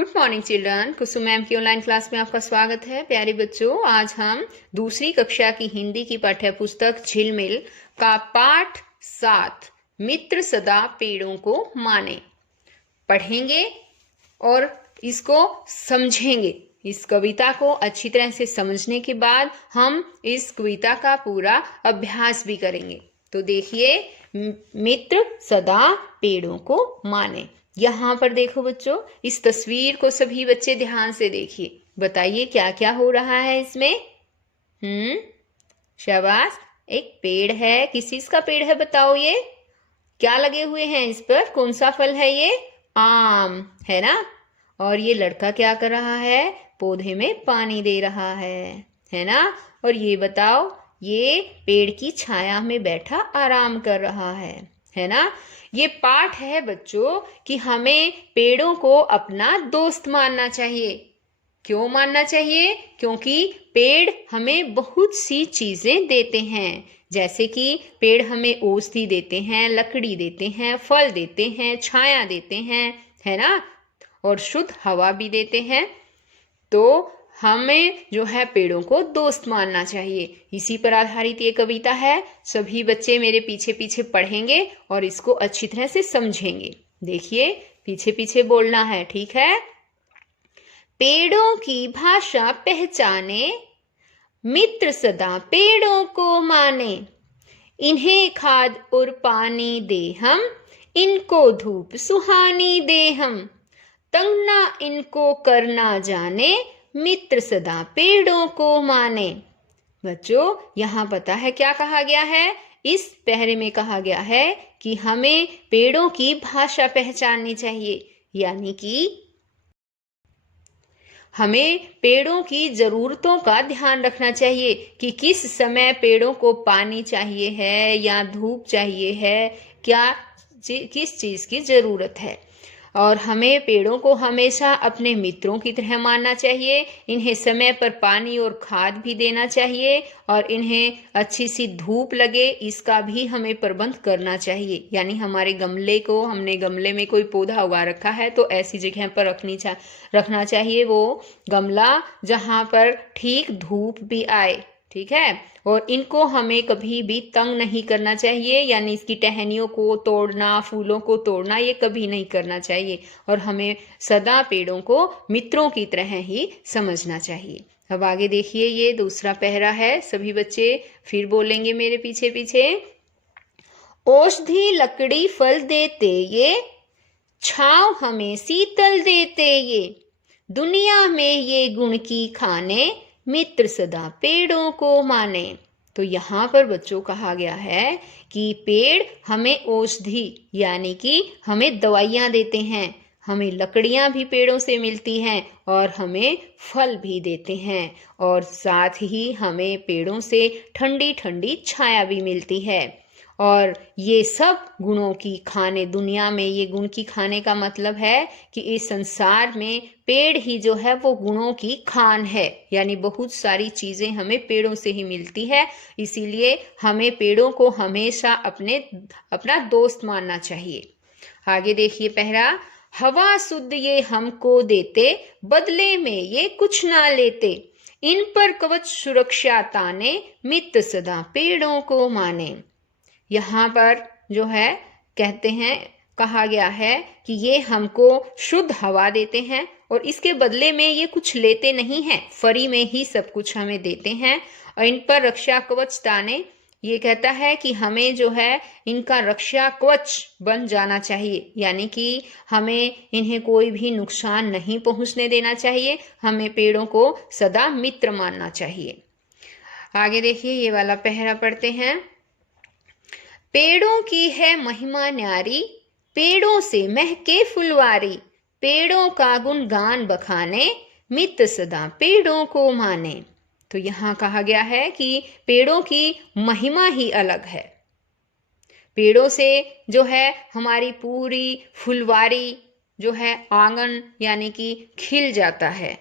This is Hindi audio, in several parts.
Good morning children. Kusum ma'am की ऑनलाइन क्लास में आपका स्वागत है। प्यारे बच्चों, आज हम दूसरी कक्षा की हिंदी की पाठ्य पुस्तक झिलमिल का पाठ 7 मित्र सदा पेड़ों को माने पढ़ेंगे और इसको समझेंगे। इस कविता को अच्छी तरह से समझने के बाद हम इस कविता का पूरा अभ्यास भी करेंगे। तो देखिए, मित्र सदा पेड़ों को माने। यहाँ पर देखो बच्चों, इस तस्वीर को सभी बच्चे ध्यान से देखिए। बताइए क्या क्या हो रहा है इसमें। शाबाश। एक पेड़ है। किस चीज का पेड़ है बताओ? ये क्या लगे हुए हैं इस पर? कौन सा फल है ये? आम है ना। और ये लड़का क्या कर रहा है? पौधे में पानी दे रहा है ना। और ये बताओ, ये पेड़ की छाया में बैठा आराम कर रहा है ना। ये पाठ है बच्चों कि हमें पेड़ों को अपना दोस्त मानना चाहिए। क्यों मानना चाहिए? क्योंकि पेड़ हमें बहुत सी चीजें देते हैं। जैसे कि पेड़ हमें औषधि देते हैं, लकड़ी देते हैं, फल देते हैं, छाया देते हैं, है ना, और शुद्ध हवा भी देते हैं। तो हमें जो है पेड़ों को दोस्त मानना चाहिए। इसी पर आधारित ये कविता है। सभी बच्चे मेरे पीछे पीछे पढ़ेंगे और इसको अच्छी तरह से समझेंगे। देखिए, पीछे पीछे बोलना है, ठीक है? पेड़ों की भाषा पहचाने, मित्र सदा पेड़ों को माने। इन्हें खाद और पानी दे हम, इनको धूप सुहानी दे हम। तंग ना इनको करना जाने, मित्र सदा पेड़ों को माने। बच्चों, यहाँ पता है क्या कहा गया है? इस पहरे में कहा गया है कि हमें पेड़ों की भाषा पहचाननी चाहिए, यानी कि हमें पेड़ों की जरूरतों का ध्यान रखना चाहिए कि किस समय पेड़ों को पानी चाहिए है या धूप चाहिए है, किस चीज की जरूरत है। और हमें पेड़ों को हमेशा अपने मित्रों की तरह मानना चाहिए। इन्हें समय पर पानी और खाद भी देना चाहिए और इन्हें अच्छी सी धूप लगे, इसका भी हमें प्रबंध करना चाहिए। यानी हमारे हमने गमले में कोई पौधा उगा रखा है तो ऐसी जगह पर रखना चाहिए वो गमला जहाँ पर ठीक धूप भी आए, ठीक है। और इनको हमें कभी भी तंग नहीं करना चाहिए, यानी इसकी टहनियों को तोड़ना, फूलों को तोड़ना, ये कभी नहीं करना चाहिए। और हमें सदा पेड़ों को मित्रों की तरह ही समझना चाहिए। अब आगे देखिए, ये दूसरा पहरा है। सभी बच्चे फिर बोलेंगे मेरे पीछे पीछे। औषधि लकड़ी फल देते ये, छांव हमें शीतल देते ये। दुनिया में ये गुण की खाने, मित्र सदा पेड़ों को माने। तो यहाँ पर बच्चों कहा गया है कि पेड़ हमें औषधि यानी कि हमें दवाइयाँ देते हैं, हमें लकड़ियाँ भी पेड़ों से मिलती हैं और हमें फल भी देते हैं, और साथ ही हमें पेड़ों से ठंडी ठंडी छाया भी मिलती है। और ये सब गुणों की खाने, दुनिया में ये गुण की खाने का मतलब है कि इस संसार में पेड़ ही जो है वो गुणों की खान है, यानी बहुत सारी चीजें हमें पेड़ों से ही मिलती है। इसीलिए हमें पेड़ों को हमेशा अपना दोस्त मानना चाहिए। आगे देखिए पहला। हवा शुद्ध ये हमको देते, बदले में ये कुछ ना लेते। इन पर कवच सुरक्षा ताने, मित्र सदा पेड़ों को माने। यहाँ पर जो है कहा गया है कि ये हमको शुद्ध हवा देते हैं और इसके बदले में ये कुछ लेते नहीं हैं, फ्री में ही सब कुछ हमें देते हैं। और इन पर रक्षा कवच ताने, ये कहता है कि हमें जो है इनका रक्षा कवच बन जाना चाहिए, यानी कि हमें इन्हें कोई भी नुकसान नहीं पहुंचने देना चाहिए। हमें पेड़ों को सदा मित्र मानना चाहिए। आगे देखिए, ये वाला पहरा पढ़ते हैं। पेड़ों की है महिमा न्यारी, पेड़ों से महके फुलवारी। पेड़ों का गुणगान बखाने, मित्र सदा पेड़ों को माने। तो यहाँ कहा गया है कि पेड़ों की महिमा ही अलग है। पेड़ों से जो है हमारी पूरी फुलवारी जो है, आंगन यानी कि खिल जाता है।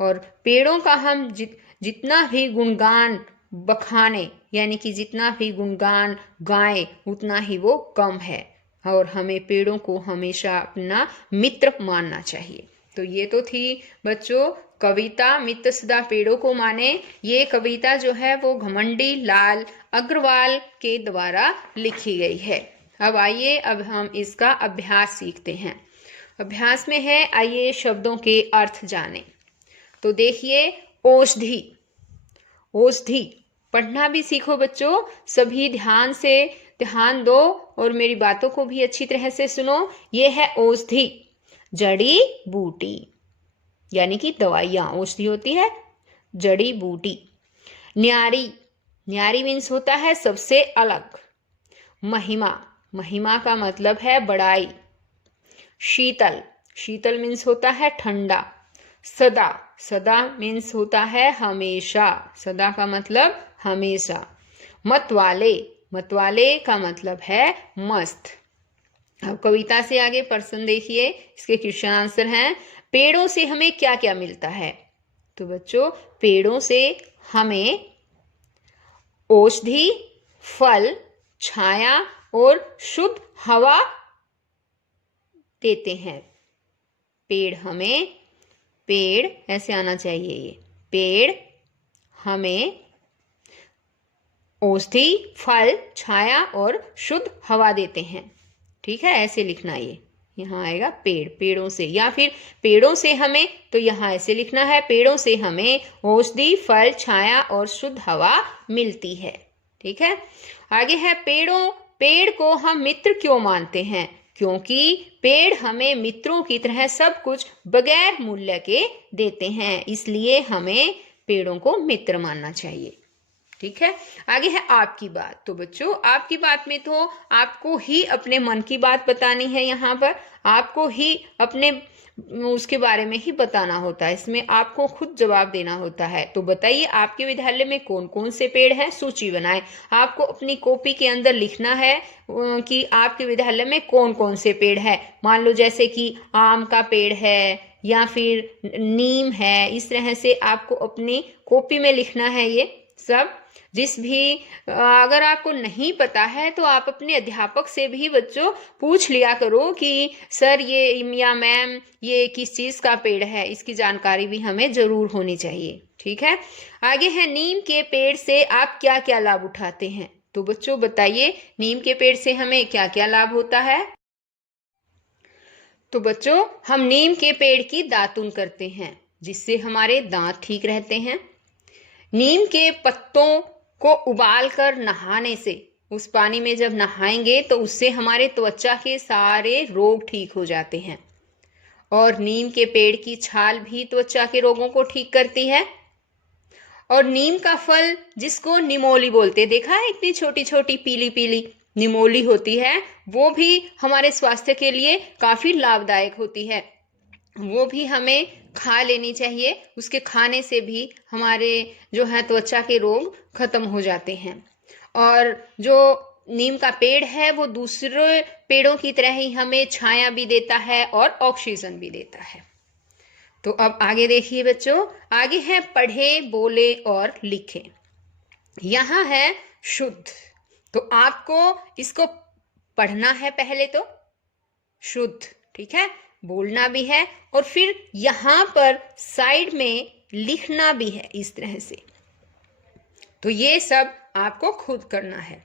और पेड़ों का हम जितना भी गुणगान बखाने, यानी कि जितना भी गुणगान गाएं, उतना ही वो कम है। और हमें पेड़ों को हमेशा अपना मित्र मानना चाहिए। तो ये तो थी बच्चों कविता मित्र सदा पेड़ों को माने। ये कविता जो है वो घमंडी लाल अग्रवाल के द्वारा लिखी गई है। अब आइए अब हम इसका अभ्यास सीखते हैं। अभ्यास में है, आइए शब्दों के अर्थ जानें। तो देखिए, औषधि, औषधि पढ़ना भी सीखो बच्चों, सभी ध्यान से ध्यान दो और मेरी बातों को भी अच्छी तरह से सुनो। ये है औषधि, जड़ी बूटी, यानी कि दवाइयाँ औषधि होती है, जड़ी बूटी। न्यारी, न्यारी मीन्स होता है सबसे अलग। महिमा, महिमा का मतलब है बड़ाई। शीतल, शीतल मीन्स होता है ठंडा। सदा, सदा मीन्स होता है हमेशा, सदा का मतलब हमेशा। मतवाले, मतवाले का मतलब है मस्त। अब कविता से आगे प्रश्न देखिए, इसके क्वेश्चन आंसर हैं। पेड़ों से हमें क्या क्या मिलता है? तो बच्चों, पेड़ों से हमें औषधि, फल, छाया और शुद्ध हवा देते हैं। पेड़ हमें, पेड़ ऐसे आना चाहिए, ये पेड़ हमें औषधि, फल, छाया और शुद्ध हवा देते हैं। ठीक है, ऐसे लिखना, ये यहाँ आएगा पेड़, पेड़ों से, या फिर पेड़ों से हमें, तो यहाँ ऐसे लिखना है, पेड़ों से हमें औषधि, फल, छाया और शुद्ध हवा मिलती है। ठीक है, आगे है पेड़ों, पेड़ को हम मित्र क्यों मानते हैं? क्योंकि पेड़ हमें मित्रों की तरह सब कुछ बगैर मूल्य के देते हैं, इसलिए हमें पेड़ों को मित्र मानना चाहिए। ठीक है, आगे है आपकी बात। तो बच्चों, आपकी बात में तो आपको ही अपने मन की बात बतानी है, यहाँ पर आपको ही अपने उसके बारे में ही बताना होता है, इसमें आपको खुद जवाब देना होता है। तो बताइए, आपके विद्यालय में कौन कौन से पेड़ हैं? सूची बनाएं। आपको अपनी कॉपी के अंदर लिखना है कि आपके विद्यालय में कौन कौन से पेड़ है। मान लो जैसे कि आम का पेड़ है या फिर नीम है, इस तरह से आपको अपनी कॉपी में लिखना है ये सब। जिस भी अगर आपको नहीं पता है तो आप अपने अध्यापक से भी बच्चों पूछ लिया करो कि सर ये या मैम ये किस चीज़ का पेड़ है, इसकी जानकारी भी हमें ज़रूर होनी चाहिए। ठीक है, आगे है नीम के पेड़ से आप क्या क्या लाभ उठाते हैं? तो बच्चों बताइए, नीम के पेड़ से हमें क्या क्या लाभ होता है? तो बच्चों, हम नीम के पेड़ की दातुन करते हैं, जिससे हमारे दांत ठीक रहते हैं। नीम के पत्तों को उबालकर नहाने से, उस पानी में जब नहाएंगे तो उससे हमारे त्वचा के सारे रोग ठीक हो जाते हैं। और नीम के पेड़ की छाल भी त्वचा के रोगों को ठीक करती है। और नीम का फल, जिसको निमोली बोलते, देखा है इतनी छोटी छोटी पीली पीली निमोली होती है, वो भी हमारे स्वास्थ्य के लिए काफी लाभदायक होती है, वो भी हमें खा लेनी चाहिए। उसके खाने से भी हमारे जो है त्वचा के रोग खत्म हो जाते हैं। और जो नीम का पेड़ है वो दूसरे पेड़ों की तरह ही हमें छाया भी देता है और ऑक्सीजन भी देता है। तो अब आगे देखिए बच्चों, आगे है पढ़े, बोले और लिखे। यहाँ है शुद्ध, तो आपको इसको पढ़ना है पहले तो शुद्ध, ठीक है, बोलना भी है और फिर यहाँ पर साइड में लिखना भी है इस तरह से। तो ये सब आपको खुद करना है।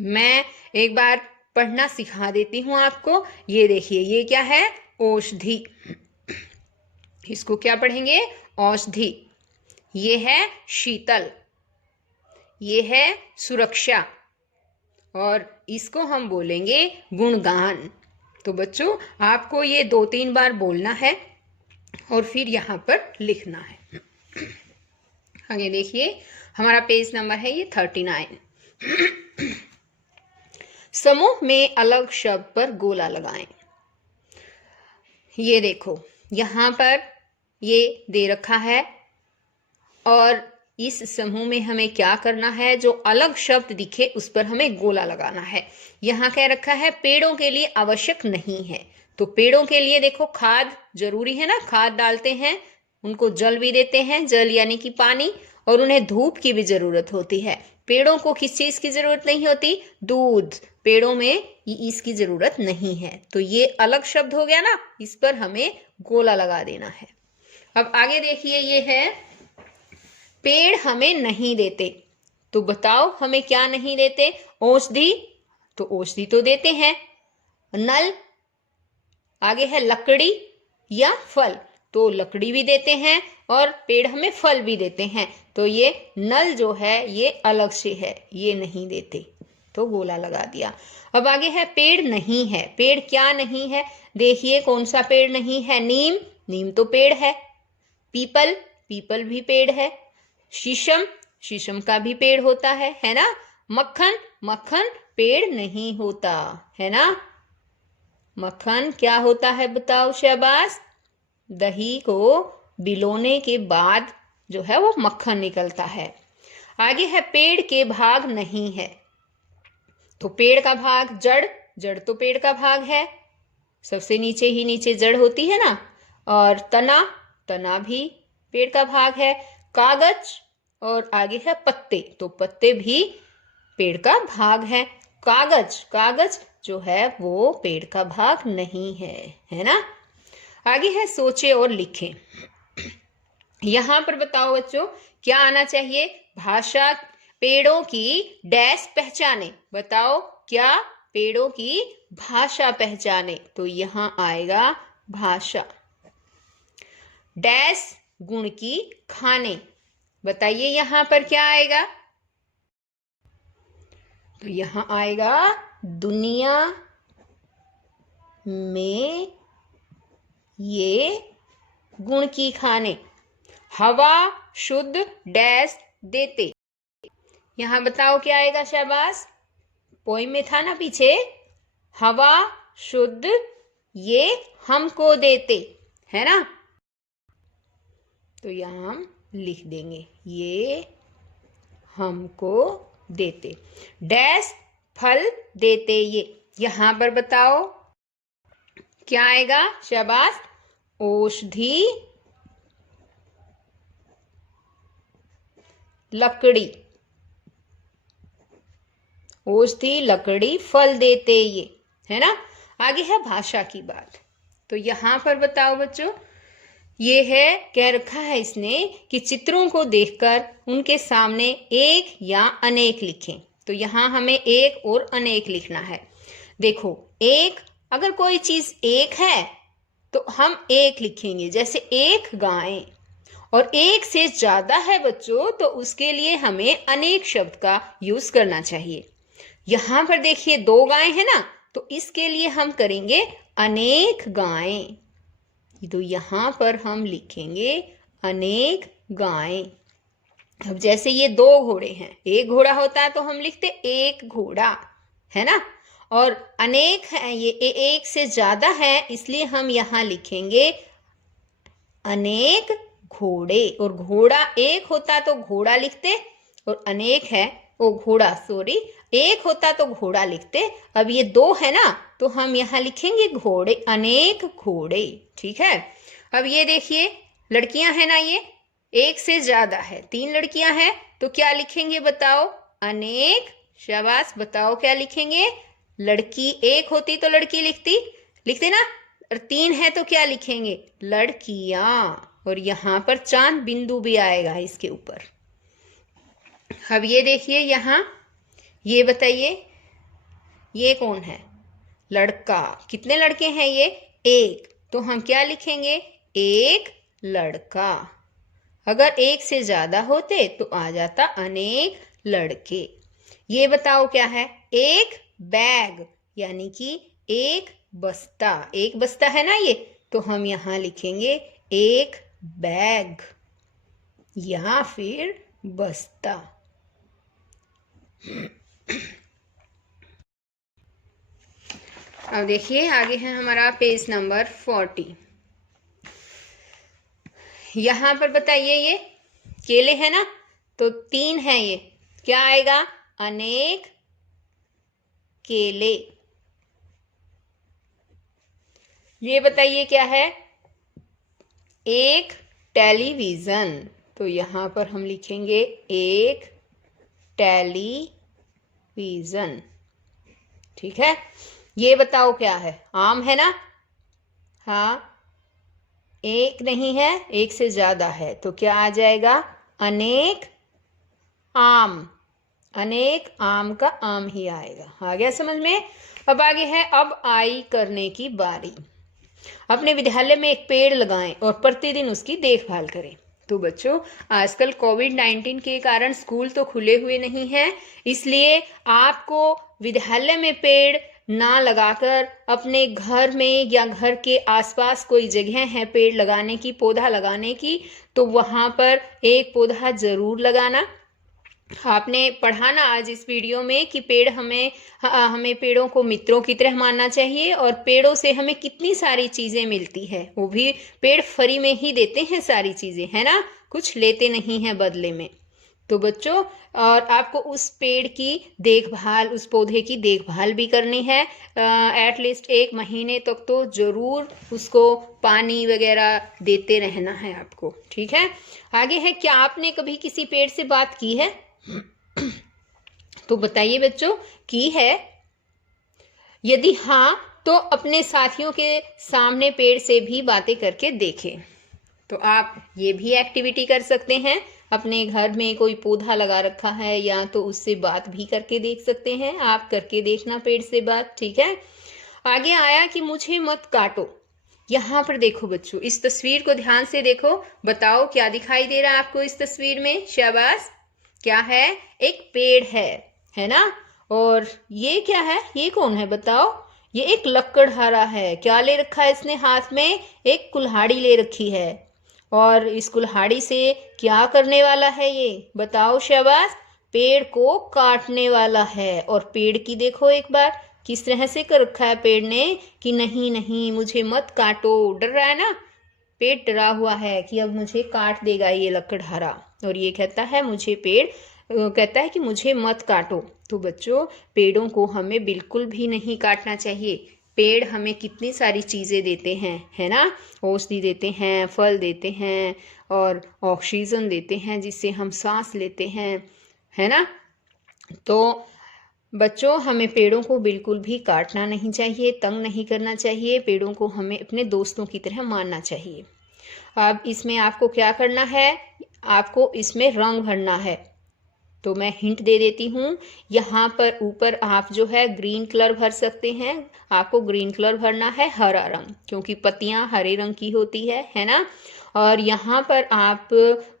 मैं एक बार पढ़ना सिखा देती हूँ आपको। ये देखिए, ये क्या है? औषधि। इसको क्या पढ़ेंगे? औषधि। ये है शीतल, ये है सुरक्षा, और इसको हम बोलेंगे गुणगान। तो बच्चों, आपको ये 2-3 बार बोलना है और फिर यहाँ पर लिखना है। आगे देखिए, हमारा पेज नंबर है ये 39। समूह में अलग शब्द पर गोला लगाएं। ये देखो, यहाँ पर ये दे रखा है और इस समूह में हमें क्या करना है? जो अलग शब्द दिखे उस पर हमें गोला लगाना है। यहाँ कह रखा है पेड़ों के लिए आवश्यक नहीं है, तो पेड़ों के लिए देखो खाद जरूरी है ना, खाद डालते हैं, उनको जल भी देते हैं, जल यानी कि पानी, और उन्हें धूप की भी जरूरत होती है। पेड़ों को किस चीज की जरूरत नहीं होती? दूध। पेड़ों में इसकी जरूरत नहीं है। तो ये अलग शब्द हो गया ना, इस पर हमें गोला लगा देना है। अब आगे देखिए, ये है पेड़ हमें नहीं देते। तो बताओ हमें क्या नहीं देते? औषधि, तो औषधि तो देते हैं। नल, आगे है लकड़ी या फल, तो लकड़ी भी देते हैं और पेड़ हमें फल भी देते हैं। तो ये नल जो है ये अलग से है, ये नहीं देते, तो गोला लगा दिया। अब आगे है पेड़ नहीं है। पेड़ क्या नहीं है? देखिए कौन सा पेड़ नहीं है? नीम, नीम तो पेड़ है। पीपल, पीपल भी पेड़ है। शीशम, शीशम का भी पेड़ होता है ना। मक्खन, मक्खन पेड़ नहीं होता, है ना। मक्खन क्या होता है बताओ शाबाश? दही को बिलोने के बाद जो है वो मक्खन निकलता है। आगे है पेड़ के भाग नहीं है। तो पेड़ का भाग जड़, जड़ तो पेड़ का भाग है, सबसे नीचे ही नीचे जड़ होती है ना। और तना, तना भी पेड़ का भाग है। कागज और आगे है पत्ते, तो पत्ते भी पेड़ का भाग है। कागज, कागज जो है वो पेड़ का भाग नहीं है ना। आगे है सोचे और लिखें। यहां पर बताओ बच्चों क्या आना चाहिए? भाषा पेड़ों की डैश पहचाने। बताओ क्या पेड़ों की भाषा पहचाने? तो यहां आएगा भाषा। डैश गुण की खाने। बताइए यहां पर क्या आएगा? तो यहां आएगा दुनिया में ये गुण की खाने। हवा शुद्ध डैश देते। यहां बताओ क्या आएगा शाबाश? पोइम में था ना पीछे, हवा शुद्ध ये हमको देते, है ना। तो यहां हम लिख देंगे ये हमको देते। डैश फल देते ये। यहां पर बताओ क्या आएगा शाबाश? औषधि लकड़ी, औषधि लकड़ी फल देते ये, है ना। आगे है भाषा की बात। तो यहां पर बताओ बच्चों, ये है कह रखा है इसने कि चित्रों को देखकर उनके सामने एक या अनेक लिखें। तो यहां हमें एक और अनेक लिखना है। देखो एक, अगर कोई चीज एक है तो हम एक लिखेंगे, जैसे एक गाय। और एक से ज्यादा है बच्चों तो उसके लिए हमें अनेक शब्द का यूज करना चाहिए। यहां पर देखिए दो गाय है ना, तो इसके लिए हम करेंगे अनेक गायें। तो यहां पर हम लिखेंगे अनेक गायें। अब जैसे ये दो घोड़े हैं, एक घोड़ा होता है तो हम लिखते एक घोड़ा, है ना। और अनेक है, ये एक से ज्यादा है, इसलिए हम यहां लिखेंगे अनेक घोड़े। और घोड़ा एक होता तो घोड़ा लिखते, और अनेक है वो घोड़ा, सॉरी एक होता तो घोड़ा लिखते। अब ये दो है ना, तो हम यहां लिखेंगे घोड़े, अनेक घोड़े। ठीक है। अब ये देखिए लड़कियां हैं ना, ये एक से ज्यादा है, तीन लड़कियां हैं, तो क्या लिखेंगे बताओ? अनेक। शाबाश, बताओ क्या लिखेंगे? लड़की एक होती तो लड़की लिखते ना, और तीन है तो क्या लिखेंगे? लड़कियां। और यहां पर चांद बिंदु भी आएगा इसके ऊपर। अब ये देखिए यहां, ये बताइए ये कौन है? लड़का। कितने लड़के हैं ये? एक। तो हम क्या लिखेंगे? एक लड़का। अगर एक से ज्यादा होते तो आ जाता अनेक लड़के। ये बताओ क्या है? एक बैग, यानी कि एक बस्ता। एक बस्ता है ना ये, तो हम यहां लिखेंगे एक बैग या फिर बस्ता। अब देखिए आगे है हमारा पेज नंबर 40। यहां पर बताइए ये केले है ना, तो तीन है, ये क्या आएगा? अनेक केले। ये बताइए क्या है? एक टेलीविजन। तो यहाँ पर हम लिखेंगे एक टेलीविजन। ठीक है, ये बताओ क्या है? आम है ना? हाँ, एक नहीं है, एक से ज्यादा है, तो क्या आ जाएगा? अनेक आम। अनेक आम का आम ही आएगा। आ गया समझ में? अब आगे है अब आई करने की बारी। अपने विद्यालय में एक पेड़ लगाएं और प्रतिदिन उसकी देखभाल करें। तो बच्चों, आजकल कोविड-19 के कारण स्कूल तो खुले हुए नहीं हैं, इसलिए आपको विद्यालय में पेड़ ना लगाकर अपने घर में या घर के आसपास कोई जगह है पेड़ लगाने की, पौधा लगाने की, तो वहां पर एक पौधा जरूर लगाना। आपने पढ़ा ना आज इस वीडियो में कि पेड़ हमें पेड़ों को मित्रों की तरह मानना चाहिए, और पेड़ों से हमें कितनी सारी चीजें मिलती है, वो भी पेड़ फ्री में ही देते हैं सारी चीजें, है ना? कुछ लेते नहीं हैं बदले में। तो बच्चों, और आपको उस पेड़ की देखभाल, उस पौधे की देखभाल भी करनी है। एटलीस्ट 1 महीने तक तो जरूर उसको पानी वगैरह देते रहना है आपको। ठीक है, आगे है क्या आपने कभी किसी पेड़ से बात की है? तो बताइए बच्चों, की है? यदि हाँ, तो अपने साथियों के सामने पेड़ से भी बातें करके देखें। तो आप ये भी एक्टिविटी कर सकते हैं। अपने घर में कोई पौधा लगा रखा है या तो उससे बात भी करके देख सकते हैं। आप करके देखना पेड़ से बात। ठीक है, आगे आया कि मुझे मत काटो। यहाँ पर देखो बच्चों, इस तस्वीर को ध्यान से देखो, बताओ क्या दिखाई दे रहा है आपको इस तस्वीर में? शाबाश, क्या है? एक पेड़ है ना? और ये क्या है? ये कौन है बताओ? ये एक लकड़हारा है। क्या ले रखा है इसने हाथ में? एक कुल्हाड़ी ले रखी है। और इस कुल्हाड़ी से क्या करने वाला है ये? बताओ शाबाश, पेड़ को काटने वाला है। और पेड़ की देखो एक बार किस तरह से कर रखा है पेड़ ने कि नहीं नहीं मुझे मत काटो। डर रहा है ना? पेड़ डरा हुआ है कि अब मुझे काट देगा ये लकड़हारा, और ये कहता है कहता है कि मुझे मत काटो। तो बच्चों, पेड़ों को हमें बिल्कुल भी नहीं काटना चाहिए। पेड़ हमें कितनी सारी चीज़ें देते हैं, है ना? औषधि देते हैं, फल देते हैं, और ऑक्सीजन देते हैं जिससे हम सांस लेते हैं, है ना? तो बच्चों, हमें पेड़ों को बिल्कुल भी काटना नहीं चाहिए, तंग नहीं करना चाहिए। पेड़ों को हमें अपने दोस्तों की तरह मानना चाहिए। अब इसमें आपको क्या करना है? आपको इसमें रंग भरना है। तो मैं हिंट दे देती हूँ। यहाँ पर ऊपर आप जो है ग्रीन कलर भर सकते हैं। आपको ग्रीन कलर भरना है, हरा रंग, क्योंकि पत्तियाँ हरे रंग की होती है ना? और यहाँ पर आप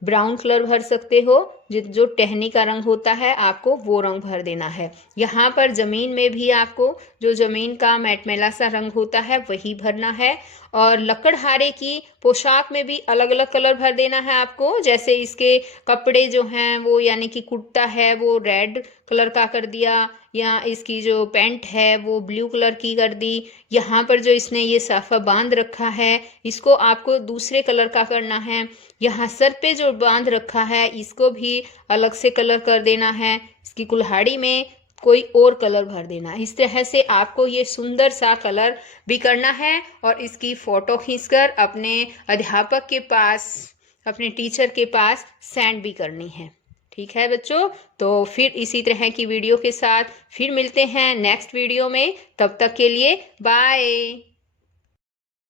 ब्राउन कलर भर सकते हो, जो टहनी का रंग होता है आपको वो रंग भर देना है। यहाँ पर ज़मीन में भी आपको जो ज़मीन का मैटमेला सा रंग होता है वही भरना है। और लकड़हारे की पोशाक में भी अलग अलग कलर भर देना है आपको। जैसे इसके कपड़े जो हैं वो, यानी कि कुर्ता है वो रेड कलर का कर दिया, या इसकी जो पैंट है वो ब्लू कलर की कर दी। यहाँ पर जो इसने ये साफा बांध रखा है इसको आपको दूसरे कलर का करना है। यहाँ सर पे जो बांध रखा है इसको भी अलग से कलर कर देना है। इसकी कुल्हाड़ी में कोई और कलर भर देना। इस तरह से आपको ये सुंदर सा कलर भी करना है, और इसकी फोटो खींचकर अपने अध्यापक के पास, अपने टीचर के पास सेंड भी करनी है। ठीक है बच्चों, तो फिर इसी तरह की वीडियो के साथ फिर मिलते हैं नेक्स्ट वीडियो में। तब तक के लिए बाय।